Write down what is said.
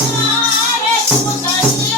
Море, куда